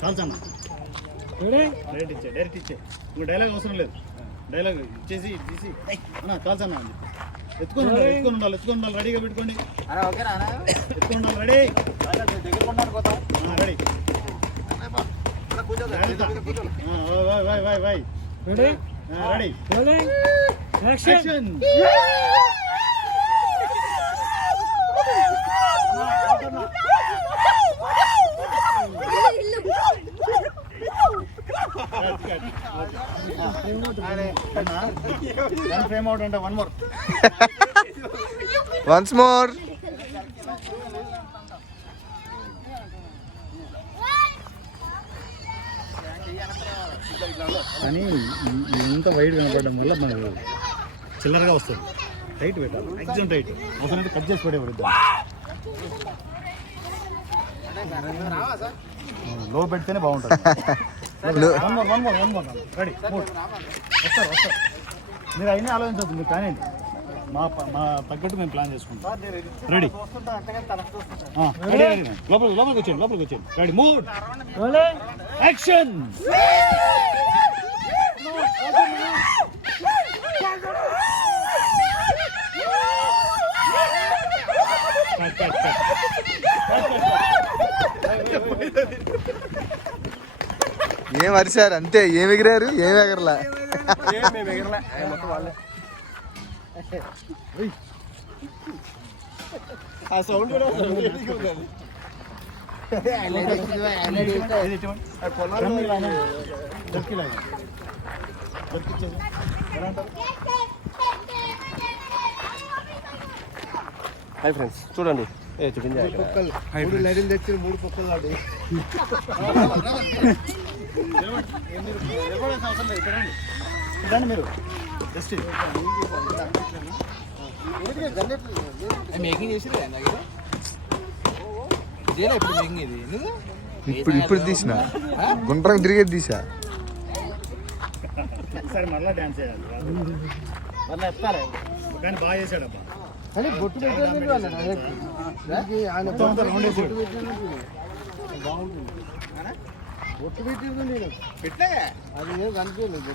కాల్చన్నా direct ఇచ్చే ఇంకో dialogue అవసరం లేదు. డైలాగ్ ఇచ్చేసి తీసి కాల్చన్నా అని ఎత్తుకొని ఉండాలి రెడీగా పెట్టుకోండి. ఎత్తుకొని ఉండాలి ready ready ready action. Frame out అంటే వన్స్ మోర్ కానీ ఇంత వైడ్ కనపడడం వల్ల మనకు చిల్లరగా వస్తుంది. టైట్ పెట్టాలి, ఎగ్జామ్ టైట్. అవసరం కట్ చేసి పడేవాడు. లో పెడితేనే బాగుంటుంది. రెడీ వస్తారు మీరు అయినా ఆలోచించవద్దు. మీరు కానీ మా తగ్గట్టు మేము ప్లాన్ చేసుకుంటాం. రెడీ లోపలికి వచ్చేయండి. Ready mood action. ఏం అరిశారు అంతే. ఏం ఎగిరారు? ఏం ఎగరలా. ఆ సౌండ్ కూడా హాయ్ ఫ్రెండ్స్, చూడండి చూపించండి. 3 లైన్లు తెచ్చి 3 పొక్కలు ఆడి మీరు జస్ట్ మేకింగ్ చేసి ఇప్పుడు తీసిన గుండ్రం తిరిగేది తీసా. సరే మళ్ళీ డాన్స్ చేయాలి. మళ్ళీ ఎత్తాలి. కానీ బాగా చేశాడు అబ్బా. కానీ బొట్టు పెట్టారు బొట్టు పెట్టింది. పెట్టా అది ఏం కనిపించలేదు.